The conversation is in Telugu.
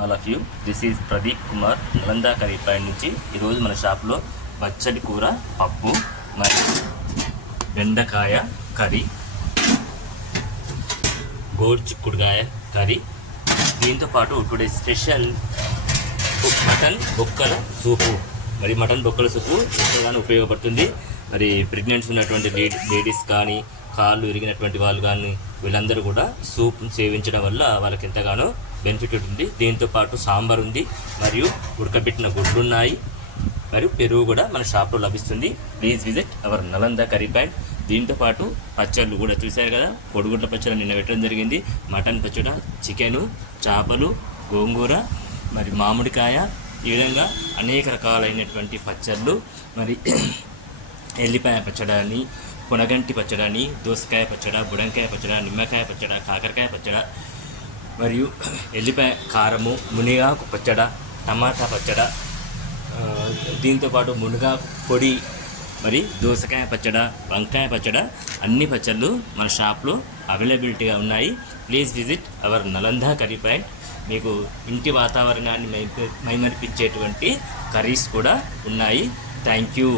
All of you. This is Pradeep Kumar, Nalanda curry point నుంచి. ఈరోజు మన షాప్లో పచ్చడి కూర, పప్పు మరియు బెండకాయ కర్రీ, గోరు చిక్కుడుకాయ కర్రీ, దీంతో పాటు టుడే స్పెషల్ మటన్ బొక్కల సూపు. మరి మటన్ బొక్కల సూపు ఎంతగానో ఉపయోగపడుతుంది. మరి ప్రెగ్నెంట్స్ ఉన్నటువంటి లేడీస్ కానీ, కాళ్ళు ఇరిగినటువంటి వాళ్ళు కానీ, వీళ్ళందరూ కూడా సూప్ సేవించడం వల్ల వాళ్ళకి ఎంతగానో బెనిఫిట్ ఉంటుంది. దీంతో పాటు సాంబార్ ఉంది, మరియు ఉడకబెట్టిన గుడ్లు ఉన్నాయి, మరియు పెరుగు కూడా మన షాప్లో లభిస్తుంది. Please visit our Nalanda curry point. దీంతో పాటు పచ్చళ్ళు కూడా చూశారు కదా, కొడుగుడ్ల పచ్చడి నిన్న పెట్టడం జరిగింది. మటన్ పచ్చడి, చికెను, చేపలు, గోంగూర, మరి మామిడికాయ, ఈ విధంగా అనేక రకాలైనటువంటి పచ్చళ్ళు, మరి ఎల్లిపాయ పచ్చడి, పునగంటి పచ్చడి, దోసకాయ పచ్చడి, బుడంకాయ పచ్చడి, నిమ్మకాయ పచ్చడి, కాకరకాయ పచ్చడి, మరియు ఎల్లిపాయ కారము, మునిగాకు పచ్చడి, టమాటా పచ్చడి, దీంతోపాటు మునగాకు పొడి, మరి దోసకాయ పచ్చడి, వంకాయ పచ్చడి, అన్ని పచ్చళ్ళు మన షాప్లో అవైలబిలిటీగా ఉన్నాయి. Please visit our Nalanda curry point. మీకు ఇంటి వాతావరణాన్ని మైమరిపించేటువంటి కర్రీస్ కూడా ఉన్నాయి. Thank you.